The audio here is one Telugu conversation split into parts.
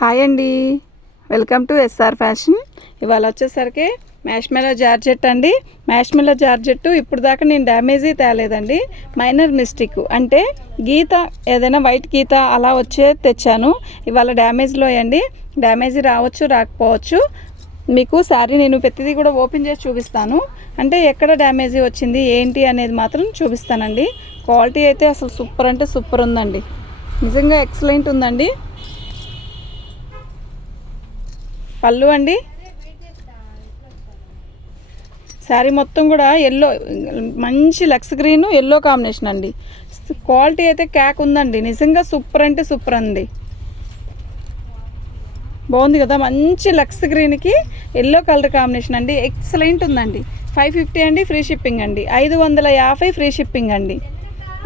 హాయ్ అండి. Welcome to SR fashion. ఇవాళ వచ్చేసరికి మ్యాష్మెలో జార్జెట్ అండి. మ్యాష్మెలో జార్జెట్ ఇప్పుడు దాకా నేను డ్యామేజీ తేలేదండి. మైనర్ మిస్టేక్ అంటే గీత ఏదైనా వైట్ గీత అలా వచ్చే తెచ్చాను. ఇవాళ డ్యామేజ్లో అండి. డ్యామేజీ రావచ్చు రాకపోవచ్చు. మీకు శారీ నేను ప్రతిదీ కూడా ఓపెన్ చేసి చూపిస్తాను. అంటే ఎక్కడ డ్యామేజీ వచ్చింది ఏంటి అనేది మాత్రం చూపిస్తానండి. క్వాలిటీ అయితే అసలు సూపర్ అంటే సూపర్ ఉందండి. నిజంగా ఎక్సలెంట్ ఉందండి. పళ్ళు అండి? శారీ మొత్తం కూడా ఎల్లో మంచి లక్స్ గ్రీన్ ఎల్లో కాంబినేషన్ అండి. క్వాలిటీ అయితే క్యాక్ ఉందండి. నిజంగా సూపర్ అంటే సూపర్ అండి. బాగుంది కదా? మంచి లక్స్ గ్రీన్కి ఎల్లో కలర్ కాంబినేషన్ అండి. ఎక్సలెంట్ ఉందండి. ఫైవ్ ఫిఫ్టీ అండి ఫ్రీ షిప్పింగ్ అండి. ఐదు వందల యాభై ఫ్రీ షిప్పింగ్ అండి.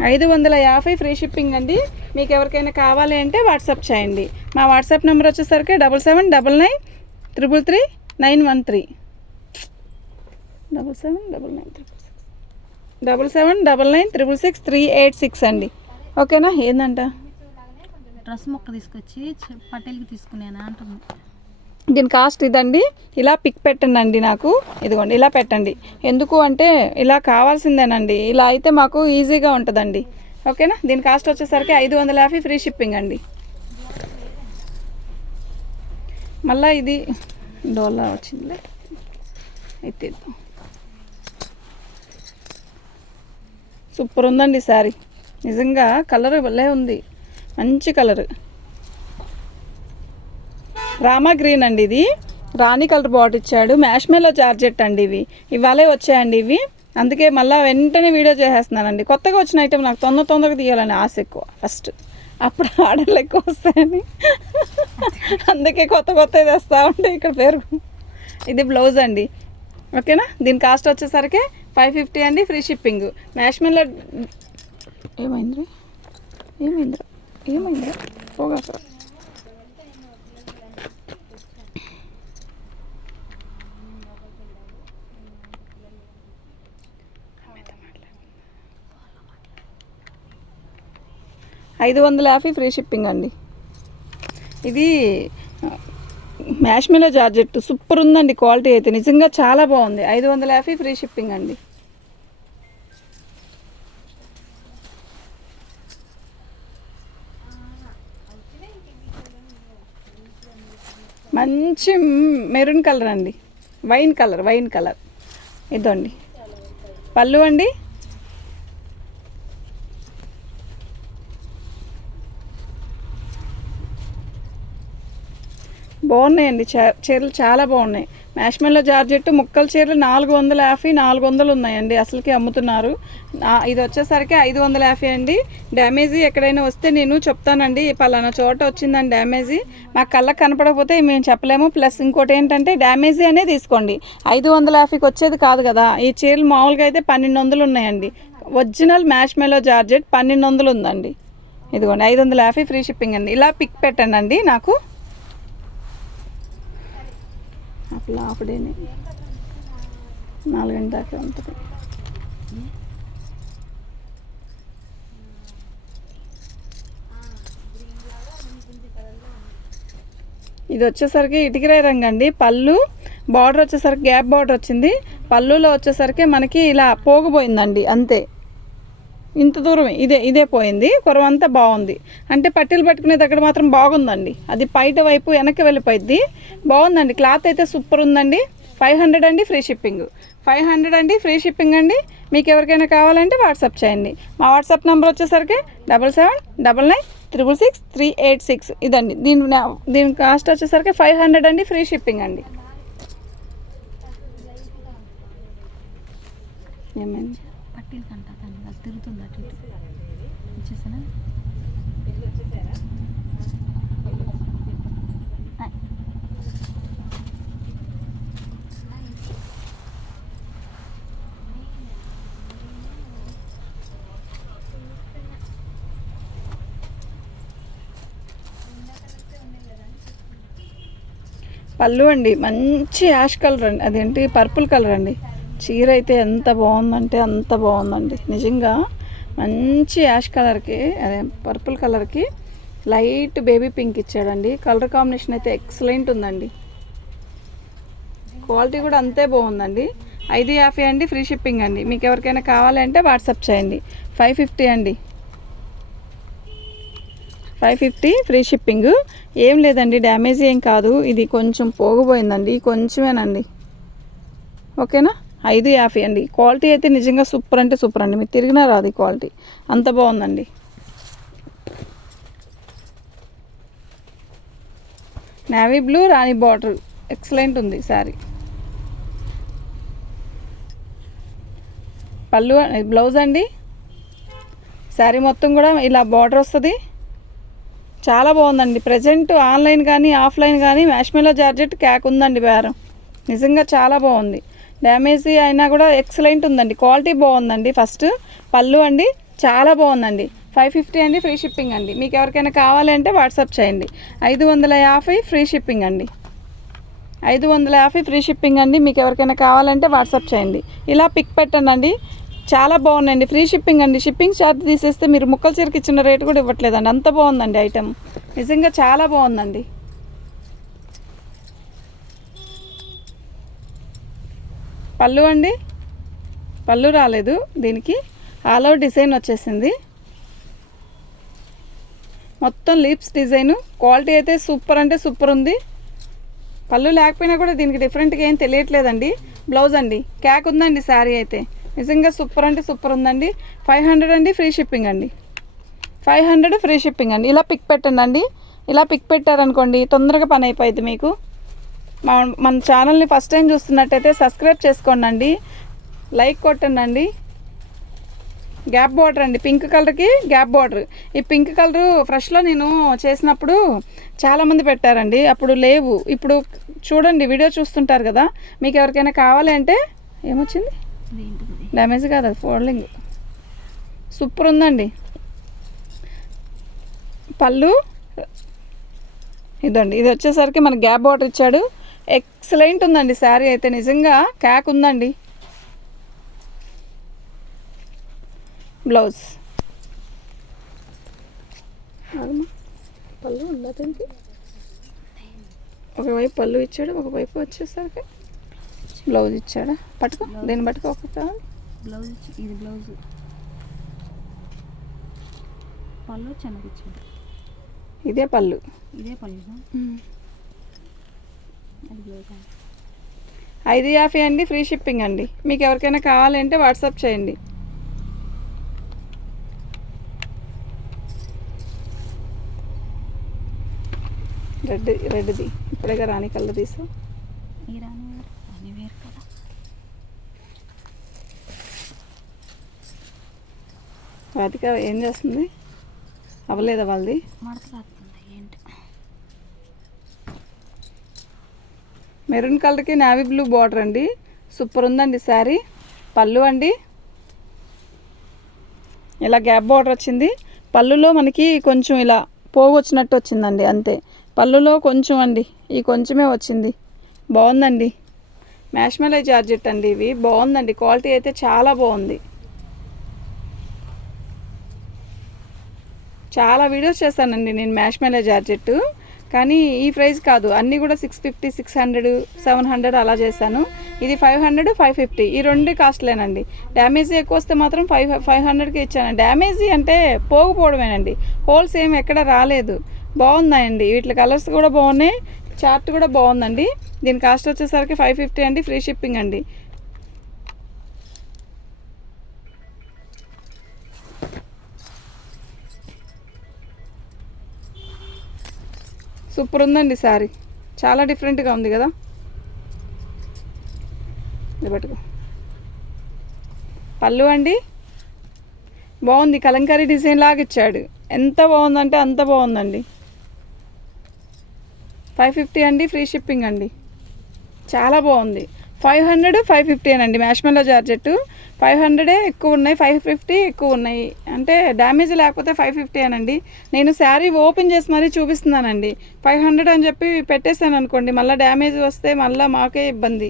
ఐదు వందల యాభై ఫ్రీ షిప్పింగ్ అండి. మీకు ఎవరికైనా కావాలి అంటే వాట్సాప్ చేయండి. మా వాట్సాప్ నెంబర్ వచ్చేసరికి double seven double nine triple three nine one three double seven double nine six double seven double nine triple six three eight six అండి. ఓకేనా ఏందంట? డ్రెస్ మొక్క తీసుకొచ్చి పటేల్కి తీసుకున్నాను అంటుంది దీని కాస్ట్ ఇదండి. ఇలా పిక్ పెట్టండి అండి నాకు. ఇదిగోండి ఇలా పెట్టండి. ఎందుకు అంటే ఇలా కావాల్సిందేనండి. ఇలా అయితే మాకు ఈజీగా ఉంటుందండి. ఓకేనా దీని కాస్ట్ వచ్చేసరికి ఐదు వందల యాభై ఫ్రీ షిప్పింగ్ అండి. మళ్ళీ ఇది డోలా వచ్చిందిలే. అయితే సూపర్ ఉందండి శారీ. నిజంగా కలర్ భలే ఉంది. మంచి కలర్. రామా గ్రీన్ అండి ఇది. రాణి కలర్ బాట్ ఇచ్చాడు. మ్యాష్మెలో చార్జెట్ అండి ఇవి. ఇవాళే వచ్చాయండి ఇవి. అందుకే మళ్ళీ వెంటనే వీడియో చేసేస్తున్నానండి. కొత్తగా వచ్చిన ఐటెం నాకు తొందర తొందరగా తీయాలని ఆశ ఎక్కువ. ఫస్ట్ అప్పుడు ఆర్డర్లు ఎక్కువ వస్తాయని అందుకే కొత్త కొత్త తెస్తా ఉంటే ఇక్కడ పేరు. ఇది బ్లౌజ్ అండి. ఓకేనా? దీని కాస్ట్ వచ్చేసరికి ఫైవ్ ఫిఫ్టీ అండి ఫ్రీ షిప్పింగ్. మ్యాష్మెన్లో ఏమైంది? ఏమైంది? ఏమైంది? పోగా సార్. ఐదు వందల యాభై ఫ్రీ షిప్పింగ్ అండి. ఇది మ్యాష్మిలో జార్జెట్ సూపర్ ఉందండి క్వాలిటీ అయితే. నిజంగా చాలా బాగుంది. ఐదు వందల యాభై ఫ్రీ షిప్పింగ్ అండి. మంచి మెరూన్ కలర్ అండి. Wine colour wine colour. ఇదండి. పళ్ళు అండి. బాగున్నాయండి. చీరలు చాలా బాగున్నాయి. మ్యాష్మెల్లో జార్జెట్ ముక్కల చీరలు నాలుగు వందల యాభై నాలుగు వందలు ఉన్నాయండి అసలుకి అమ్ముతున్నారు. ఇది వచ్చేసరికి ఐదు వందల యాభై అండి. డ్యామేజీ ఎక్కడైనా వస్తే నేను చెప్తానండి. పలానా చోట వచ్చిందండి డ్యామేజీ. మా కళ్ళకు కనపడకపోతే మేము చెప్పలేము. ప్లస్ ఇంకోటి ఏంటంటే డ్యామేజీ అనే తీసుకోండి. ఐదు వందల యాభైకి వచ్చేది కాదు కదా. ఈ చీరలు మామూలుగా అయితే పన్నెండు వందలు ఉన్నాయండి ఒరిజినల్ మ్యాష్మెల్లో జార్జెట్ పన్నెండు వందలు ఉందండి ఇదిగోండి ఐదు వందల యాభై ఫ్రీ షిప్పింగ్ అండి. ఇలా పిక్ పెట్టండి అండి నాకు. అట్లా అప్పుడేనే నాలుగంట దాకా ఉంటుంది. ఇది వచ్చేసరికి ఇటుకరాయి రంగు అండి. పళ్ళు బార్డర్ వచ్చేసరికి గ్యాప్ బార్డర్ వచ్చింది. పళ్ళులో వచ్చేసరికి మనకి ఇలా పోగిపోయిందండి అంతే. ఇంత దూరం ఇదే ఇదే పోయింది. కొరవంతా బాగుంది. అంటే పట్టీలు పట్టుకునే దగ్గర మాత్రం బాగుందండి. అది బయట వైపు వెనక్కి వెళ్ళిపోయింది బాగుందండి. క్లాత్ అయితే సూపర్ ఉందండి. ఫైవ్ హండ్రెడ్ అండి ఫ్రీ షిప్పింగ్. ఫైవ్ హండ్రెడ్ అండి ఫ్రీ షిప్పింగ్ అండి. మీకు ఎవరికైనా కావాలంటే వాట్సాప్ చేయండి. మా వాట్సాప్ నెంబర్ వచ్చేసరికి double seven double nine triple six three eight six. ఇదండి. దీని దీని కాస్ట్ వచ్చేసరికి ఫైవ్ హండ్రెడ్ అండి ఫ్రీ షిప్పింగ్ అండి. ఏమైంది పట్టేల్ కంట తను అది తిరుగుతుంది అటు ఇటు వచ్చేసానా? పళ్ళు అండి మంచి యాష్ కలర్ అండి. అదేంటి? పర్పుల్ కలర్ అండి. చీర అయితే ఎంత బాగుందంటే అంత బాగుందండి. నిజంగా మంచి యాష్ కలర్కి అదే పర్పుల్ కలర్కి లైట్ బేబీ పింక్ ఇచ్చాడండి. కలర్ కాంబినేషన్ అయితే ఎక్సలెంట్ ఉందండి. క్వాలిటీ కూడా అంతే బాగుందండి. ఐదు యాభై అండి ఫ్రీ షిప్పింగ్ అండి. మీకు ఎవరికైనా కావాలంటే వాట్సాప్ చేయండి. ఫైవ్ ఫిఫ్టీ అండి. Five fifty free shipping. ఏం లేదండి డ్యామేజ్ ఏం కాదు. ఇది కొంచెం పోగపోయిందండి. కొంచెమేనండి. ఓకేనా? ఐదు యాభై అండి. క్వాలిటీ అయితే నిజంగా సూపర్ అంటే సూపర్ అండి. మీరు తిరిగినా రాదు ఈ క్వాలిటీ. అంత బాగుందండి. నేవీ బ్లూ రాణి బార్డర్ ఎక్సలెంట్ ఉంది శారీ. పళ్ళు బ్లౌజ్ అండి. శారీ మొత్తం కూడా ఇలా బార్డర్ వస్తుంది. చాలా బాగుందండి. ప్రజెంట్ ఆన్లైన్ కానీ ఆఫ్లైన్ కానీ మ్యాష్మెలో జార్జెట్ క్యాక్ ఉందండి బేరం. నిజంగా చాలా బాగుంది. డ్యామేజ్ అయినా కూడా ఎక్సలెంట్ ఉందండి. క్వాలిటీ బాగుందండి ఫస్ట్. పళ్ళు అండి చాలా బాగుందండి. ఫైవ్ ఫిఫ్టీ అండి ఫ్రీ షిప్పింగ్ అండి. మీకు ఎవరికైనా కావాలంటే వాట్సాప్ చేయండి. ఐదు వందల యాభై ఫ్రీ షిప్పింగ్ అండి. ఐదు వందల యాభై ఫ్రీ షిప్పింగ్ అండి. మీకు ఎవరికైనా కావాలంటే వాట్సాప్ చేయండి. ఇలా పిక్ పెట్టండి చాలా బాగుందండి ఫ్రీ షిప్పింగ్ అండి. షిప్పింగ్ ఛార్జ్ తీసేస్తే మీరు ముక్కల చీరకి ఇచ్చిన రేటు కూడా ఇవ్వట్లేదండి. అంత బాగుందండి ఐటెం నిజంగా చాలా బాగుందండి. పళ్ళు అండి. పళ్ళు రాలేదు దీనికి. ఆల్ అవుట్ డిజైన్ వచ్చేసింది. మొత్తం లీప్స్ డిజైన్. క్వాలిటీ అయితే సూపర్ అంటే సూపర్ ఉంది. పళ్ళు లేకపోయినా కూడా దీనికి డిఫరెంట్గా ఏం తెలియట్లేదండి. బ్లౌజ్ అండి. క్యాక్ ఉందండి శారీ అయితే. నిజంగా సూపర్ అంటే సూపర్ ఉందండి. ఫైవ్ హండ్రెడ్ అండి ఫ్రీ షిప్పింగ్ అండి. ఫైవ్ హండ్రెడ్ ఫ్రీ షిప్పింగ్ అండి. ఇలా పిక్ పెట్టండి అండి. ఇలా పిక్ పెట్టారనుకోండి తొందరగా పని అయిపోయింది మీకు. మన ఛానల్ని ఫస్ట్ టైం చూస్తున్నట్టయితే సబ్స్క్రైబ్ చేసుకోండి లైక్ కొట్టండి గ్యాప్ బార్డర్ అండి. పింక్ కలర్కి గ్యాప్ బార్డర్ ఈ పింక్ కలర్ ఫ్రెష్లో నేను చేసినప్పుడు చాలామంది పెట్టారండి. అప్పుడు లేవు. ఇప్పుడు చూడండి వీడియో చూస్తుంటారు కదా. మీకు ఎవరికైనా కావాలి అంటే ఏమొచ్చింది? డ్యామేజ్ కాదు అది ఫోల్డింగ్ సూపర్ ఉందండి. పళ్ళు. ఇదండి ఇది వచ్చేసరికి మన గ్యాప్ బార్డర్ ఇచ్చాడు. ఎక్సలెంట్ ఉందండి శారీ అయితే. నిజంగా క్యాక్ ఉందండి. బ్లౌజ్. పళ్ళు దీనికి? ఒకవైపు పళ్ళు ఇచ్చాడు ఒకవైపు వచ్చేసరికి బ్లౌజ్ ఇచ్చాడా? పట్టుకో దీన్ని పట్టుకో ఒక బ్లౌజ్ ఇది బ్లౌజ్ పళ్ళు ఇదే పళ్ళు. ఇదే పళ్ళు. ఐదు యాభై అండి ఫ్రీ షిప్పింగ్ అండి. మీకు ఎవరికైనా కావాలంటే వాట్సాప్ చేయండి. రెడ్ రెడ్ది. ఇప్పుడేగా రాణి కళ్ళు తీసాం. రాధిక ఏం చేస్తుంది? అవ్వలేదా వాళ్ళది? మెరూన్ కలర్కి నావీ బ్లూ బార్డర్ అండి. సూపర్ ఉందండి శారీ పళ్ళు అండి. ఇలా గ్యాప్ బార్డర్ వచ్చింది. పళ్ళులో మనకి కొంచెం ఇలా పోగు వచ్చినట్టు వచ్చిందండి అంతే. పళ్ళులో కొంచెం అండి ఈ కొంచెమే వచ్చింది. బాగుందండి. మ్యాష్మెలై జార్జెట్ అండి ఇవి. బాగుందండి. క్వాలిటీ అయితే చాలా బాగుంది. చాలా వీడియోస్ చేస్తానండి నేను మ్యాష్మెలై జార్జెట్ కానీ ఈ ప్రైస్ కాదు. అన్నీ కూడా six fifty six hundred seven hundred అలా చేశాను. ఇది ఫైవ్ హండ్రెడ్ ఫైవ్ ఫిఫ్టీ ఈ రెండు కాస్ట్లేనండి. డ్యామేజీ ఎక్కువ వస్తే మాత్రం ఫైవ్ ఫైవ్ హండ్రెడ్కి ఇచ్చాను. డ్యామేజీ అంటే పోకపోవడమేనండి హోల్స్ ఏం ఎక్కడ రాలేదు. బాగున్నాయండి. వీటి కలర్స్ కూడా బాగున్నాయి. చార్ట్ కూడా బాగుందండి. దీని కాస్ట్ వచ్చేసరికి ఫైవ్ ఫిఫ్టీ అండి. ఫ్రీ షిప్పింగ్ అండి. సూపర్ ఉందండి శారీ. చాలా డిఫరెంట్గా ఉంది కదా? ఇది పట్టుకో. పళ్ళు అండి. బాగుంది. కలంకారీ డిజైన్ లాగా ఇచ్చాడు. ఎంత బాగుందంటే అంత బాగుందండి. ఫైవ్ ఫిఫ్టీ అండి ఫ్రీ షిప్పింగ్ అండి. చాలా బాగుంది. ఫైవ్ హండ్రెడ్ ఫైవ్ ఫిఫ్టీ అండి మ్యాష్మెల్లో జార్జెట్ ఫైవ్ హండ్రెడే ఎక్కువ ఉన్నాయి ఫైవ్ ఫిఫ్టీ ఎక్కువ ఉన్నాయి. అంటే డ్యామేజ్ లేకపోతే ఫైవ్ ఫిఫ్టీ అనండి. నేను శారీ ఓపెన్ చేసి మరీ చూపిస్తున్నానండి. ఫైవ్ హండ్రెడ్ అని చెప్పి పెట్టేశాను అనుకోండి మళ్ళీ డ్యామేజ్ వస్తే మళ్ళీ మాకే ఇబ్బంది.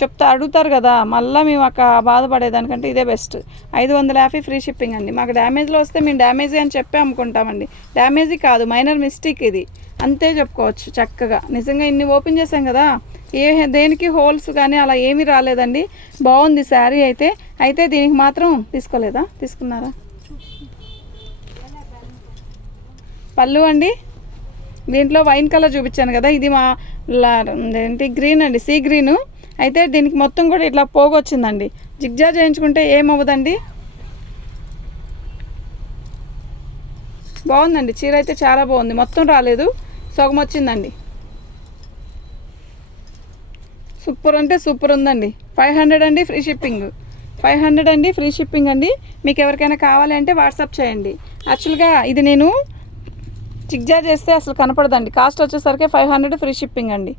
చెప్తా అడుగుతారు కదా మళ్ళీ మేము అక్క బాధపడేదానికంటే ఇదే బెస్ట్. ఐదు వందల యాభై ఫ్రీ షిప్పింగ్ అండి. మాకు డ్యామేజ్లో వస్తే మేము డ్యామేజే అని చెప్పి అమ్ముకుంటామండి. డ్యామేజీ కాదు మైనర్ మిస్టేక్ ఇది. అంతే చెప్పుకోవచ్చు చక్కగా. నిజంగా ఇన్ని ఓపెన్ చేసాం కదా ఏ దేనికి హోల్స్ కానీ అలా ఏమీ రాలేదండి. బాగుంది శారీ అయితే. అయితే దీనికి మాత్రం తీసుకోలేదా? తీసుకున్నారా? పళ్ళు అండి. దీంట్లో వైన్ కలర్ చూపించాను కదా. ఇది మా ఏంటి గ్రీన్ అండి. Sea green. అయితే దీనికి మొత్తం కూడా ఇట్లా పోగొచ్చిందండి. జిగ్జా చేయించుకుంటే ఏమవ్వదండి? బాగుందండి. చీర అయితే చాలా బాగుంది. మొత్తం రాలేదు. సగం వచ్చిందండి. సూపర్ అంటే సూపర్ ఉందండి. ఫైవ్ హండ్రెడ్ అండి ఫ్రీ షిప్పింగ్. ఫైవ్ హండ్రెడ్ అండి ఫ్రీ షిప్పింగ్ అండి. మీకు ఎవరికైనా కావాలి అంటే వాట్సాప్ చేయండి. యాక్చువల్గా ఇది నేను చిగ్జా చేస్తే అసలు కనపడదండి. కాస్ట్ వచ్చేసరికి ఫైవ్ హండ్రెడ్ ఫ్రీ షిప్పింగ్ అండి.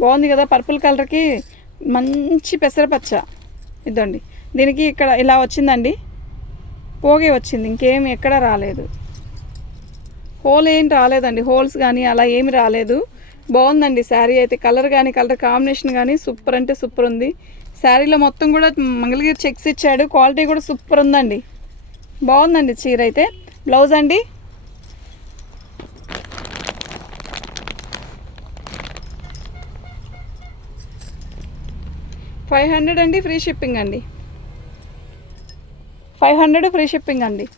బాగుంది కదా పర్పుల్ కలర్కి మంచి పెసరపచ్చ. ఇదండి దీనికి ఇక్కడ ఇలా వచ్చిందండి. పోగే వచ్చింది. ఇంకేం ఎక్కడ రాలేదు. హోల్ ఏం రాలేదండి. హోల్స్ కానీ అలా ఏమి రాలేదు. బాగుందండి శారీ అయితే. కలర్ కానీ కలర్ కాంబినేషన్ కానీ సూపర్ అంటే సూపర్ ఉంది. శారీలో మొత్తం కూడా మంగళగిరి చెక్స్ ఇచ్చాడు. క్వాలిటీ కూడా సూపర్ ఉందండి. బాగుందండి చీర అయితే. బ్లౌజ్ అండి. ఫైవ్ హండ్రెడ్ అండి ఫ్రీ షిప్పింగ్ అండి. ఫైవ్ హండ్రెడ్ ఫ్రీ షిప్పింగ్ అండి.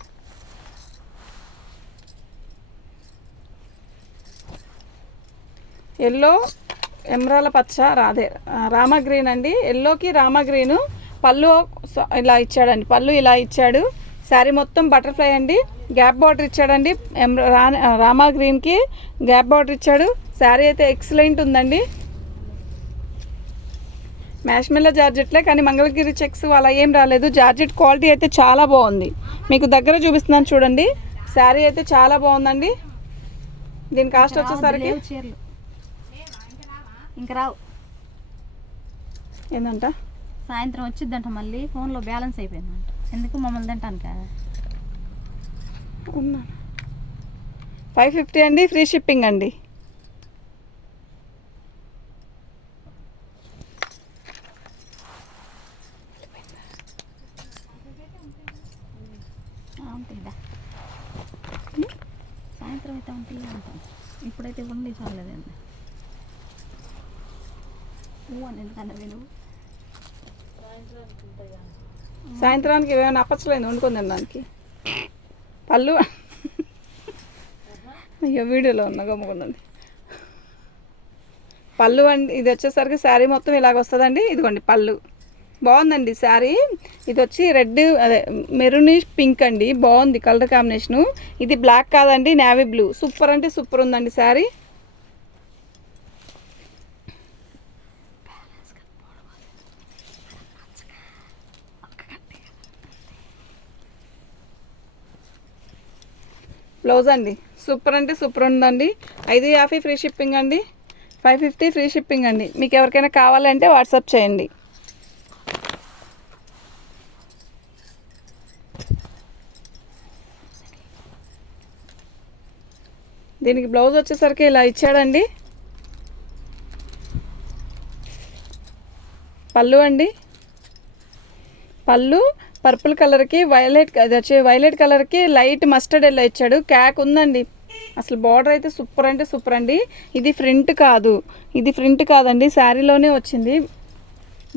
ఎల్లో ఎమరాల పచ్చ రాదే రామ గ్రీన్ అండి. ఎల్లోకి రామ గ్రీను. పళ్ళు ఇలా ఇచ్చాడండి. పళ్ళు ఇలా ఇచ్చాడు. శారీ మొత్తం బటర్ఫ్లై అండి. గ్యాప్ బార్డర్ ఇచ్చాడండి. ఎమ్ర రా- రామా గ్రీన్కి గ్యాప్ బార్డర్ ఇచ్చాడు. శారీ అయితే ఎక్సలెంట్ ఉందండి. మ్యాష్మెల్లో జార్జెట్లే కానీ మంగళగిరి చెక్స్ అలా ఏం రాలేదు. జార్జెట్ క్వాలిటీ అయితే చాలా బాగుంది. మీకు దగ్గర చూపిస్తున్నాను చూడండి. శారీ అయితే చాలా బాగుందండి. దీని కాస్ట్ వచ్చేసరికి ఇంకా రావు. ఏంటంట సాయంత్రం వచ్చిద్దంట మళ్ళీ. ఫోన్లో బ్యాలెన్స్ అయిపోయిందంట. ఎందుకు మమ్మల్ని తింటాను కదా ఉన్నాను ఫైవ్ ఫిఫ్టీ అండి ఫ్రీ షిప్పింగ్ అండి ఉంటుందా సాయంత్రం అయితే ఉంటుంది అంటాం ఇప్పుడైతే ఉండి చాలేదండి నువ్వు అని ఎందుకన్నా నేను సాయంత్రానికి ఏమైనా అప్పచ్చలేదు వండుకొని తినడానికి? పళ్ళు? అయ్యో వీడియోలో ఉన్న గమ్ముకుందండి పళ్ళు అండి ఇది వచ్చేసరికి శారీ మొత్తం ఇలాగ వస్తుందండి. ఇదిగోండి పళ్ళు. బాగుందండి శారీ. ఇది వచ్చి రెడ్ అదే మెరూనిష్ పింక్ అండి. బాగుంది కలర్ కాంబినేషను. ఇది బ్లాక్ కాదండి నేవీ బ్లూ. సూపర్ అంటే సూపర్ ఉందండి శారీ. బ్లౌజ్ అండి. సూపర్ అంటే సూపర్ ఉందండి. ఐదు యాభై ఫ్రీ షిప్పింగ్ అండి. ఫైవ్ ఫిఫ్టీ ఫ్రీ షిప్పింగ్ అండి. మీకు ఎవరికైనా కావాలంటే వాట్సాప్ చేయండి. దీనికి బ్లౌజ్ వచ్చేసరికి ఇలా ఇచ్చాడండి. పళ్ళు అండి. పళ్ళు పర్పుల్ కలర్కి వైలెట్ అది వచ్చి వైలెట్ కలర్కి లైట్ మస్టర్డ్ ఎల్లో ఇచ్చాడు. క్యాక్ ఉందండి. అసలు బార్డర్ అయితే సూపర్ అంటే సూపర్ అండి. ఇది ఫ్రంట్ కాదు. ఇది ఫ్రంట్ కాదండి. శారీలోనే వచ్చింది.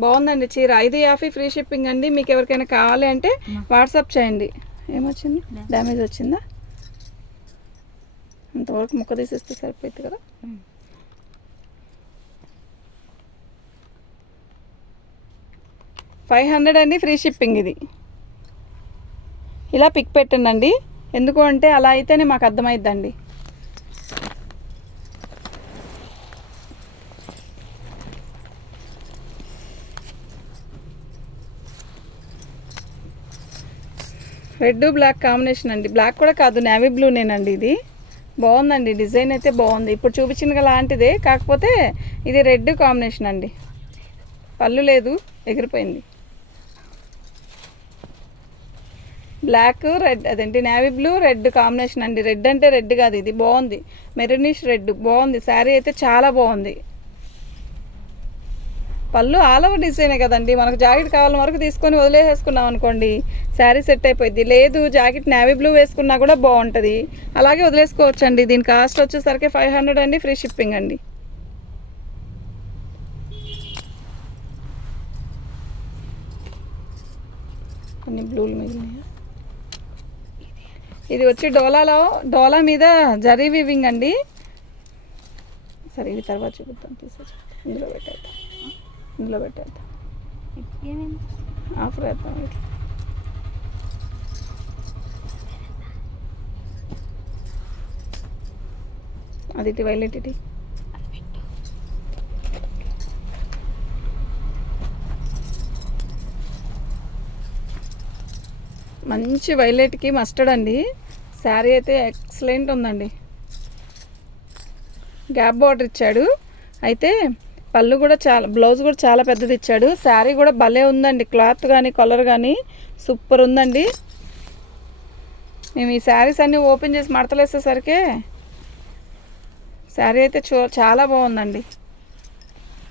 బాగుందండి చీర. ఐదు యాభై ఫ్రీ షిప్పింగ్ అండి. మీకు ఎవరికైనా కావాలి అంటే వాట్సాప్ చేయండి. ఏమొచ్చింది? డ్యామేజ్ వచ్చిందా? అంతవరకు ముక్క తీసేస్తే సరిపోతుంది కదా. ఫైవ్ హండ్రెడ్ అండి ఫ్రీ షిప్పింగ్ ఇది. ఇలా పిక్ పెట్టండి ఎందుకు అంటే అలా అయితేనే మాకు అర్థమైద్దండి. రెడ్ బ్లాక్ కాంబినేషన్ అండి. బ్లాక్ కూడా కాదు నేవీ బ్లూనేనండి ఇది. బాగుందండి డిజైన్ అయితే బాగుంది. ఇప్పుడు చూపించిన లాంటిదే కాకపోతే ఇది రెడ్ కాంబినేషన్ అండి. పళ్ళు లేదు ఎగిరిపోయింది. బ్లాక్ రెడ్ అదేంటి నేవీ బ్లూ రెడ్ కాంబినేషన్ అండి. రెడ్ అంటే రెడ్ కాదు ఇది బాగుంది. మెరూనిష్ రెడ్ బాగుంది. శారీ అయితే చాలా బాగుంది. పళ్ళు ఆల్ ఓవర్ డిజైనే కదండి. మనకు జాకెట్ కావాలని వరకు తీసుకొని వదిలేసేసుకున్నాం అనుకోండి శారీ సెట్ అయిపోయింది లేదు జాకెట్ నేవీ బ్లూ వేసుకున్నా కూడా బాగుంటుంది. అలాగే వదిలేసుకోవచ్చు అండి దీని కాస్ట్ వచ్చేసరికి ఫైవ్ హండ్రెడ్ అండి ఫ్రీ షిప్పింగ్ అండి. కొన్ని బ్లూలు మిగిలినాయి? ఇది వచ్చి డోలాలో డోలా మీద జరీ వివింగ్ అండి. సరే ఇది తర్వాత చూపిద్దాం తీసేసి. ఇందులో పెట్టేద్దాం. ఇందులో పెట్టేద్దాం. ఆఫర్ వేద్దాం ఇట్లా అది ఇటు వైలెట్ ఇటు. మంచి వైలెట్కి మస్టర్డ్ అండి. శారీ అయితే ఎక్సలెంట్ ఉందండి. గ్యాప్ బార్డర్ ఇచ్చాడు. అయితే పళ్ళు కూడా చాలా బ్లౌజ్ కూడా చాలా పెద్దది ఇచ్చాడు. శారీ కూడా భలే ఉందండి. క్లాత్ కానీ కలర్ కానీ సూపర్ ఉందండి. మేము ఈ శారీస్ అన్నీ ఓపెన్ చేసి మడతలేసేసరికి శారీ అయితే చూ చాలా బాగుందండి.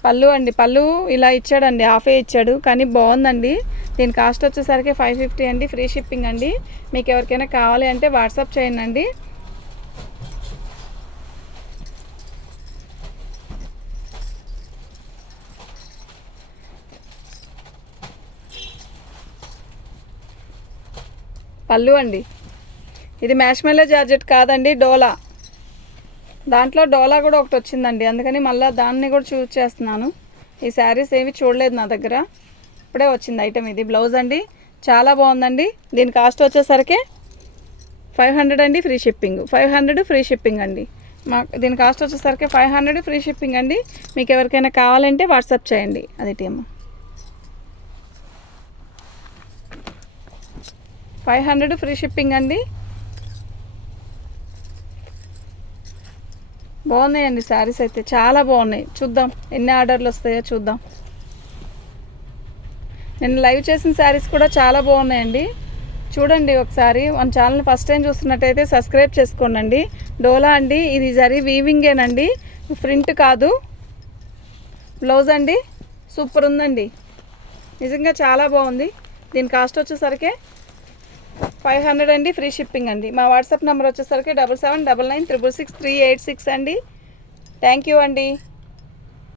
పళ్ళు అండి పళ్ళు ఇలా ఇచ్చాడండి హాఫే ఇచ్చాడు కానీ బాగుందండి. దీని కాస్ట్ వచ్చేసరికి ఫైవ్ ఫిఫ్టీ అండి ఫ్రీ షిప్పింగ్ అండి. మీకు ఎవరికైనా కావాలి అంటే వాట్సాప్ చేయండి అండి. పళ్ళు అండి. ఇది మ్యాష్మెల్లో జార్జెట్ కాదండి డోలా. దాంట్లో డోలా కూడా ఒకటి వచ్చిందండి. అందుకని మళ్ళీ దాన్ని కూడా చూస్ చేస్తున్నాను. ఈ శారీస్ ఏమి చూడలేదు నా దగ్గర. ఇప్పుడే వచ్చింది ఐటమ్ ఇది. బ్లౌజ్ అండి. చాలా బాగుందండి. దీని కాస్ట్ వచ్చేసరికి ఫైవ్ హండ్రెడ్ అండి free shipping. Five hundred free shipping అండి. మా దీని కాస్ట్ వచ్చేసరికి ఫైవ్ హండ్రెడ్ ఫ్రీ షిప్పింగ్ అండి. మీకు ఎవరికైనా కావాలంటే వాట్సాప్ చేయండి. అది team. Five hundred free shipping అండి. బాగున్నాయండి శారీస్ అయితే. చాలా బాగున్నాయి. చూద్దాం ఎన్ని ఆర్డర్లు వస్తాయో చూద్దాం. నేను లైవ్ చేసిన శారీస్ కూడా చాలా బాగున్నాయండి. చూడండి ఒకసారి. మన ఛానల్ ఫస్ట్ టైం చూస్తున్నట్టయితే సబ్స్క్రైబ్ చేసుకోండి డోలా అండి. ఇది జరి వీవింగేనండి. ప్రింట్ కాదు. బ్లౌజ్ అండి. సూపర్ ఉందండి. నిజంగా చాలా బాగుంది. దీని కాస్ట్ వచ్చేసరికి ఫైవ్ హండ్రెడ్ అండి ఫ్రీ షిప్పింగ్ అండి. మా వాట్సాప్ నెంబర్ వచ్చేసరికి double seven double nine triple six three eight six అండి. థ్యాంక్ యూ అండి.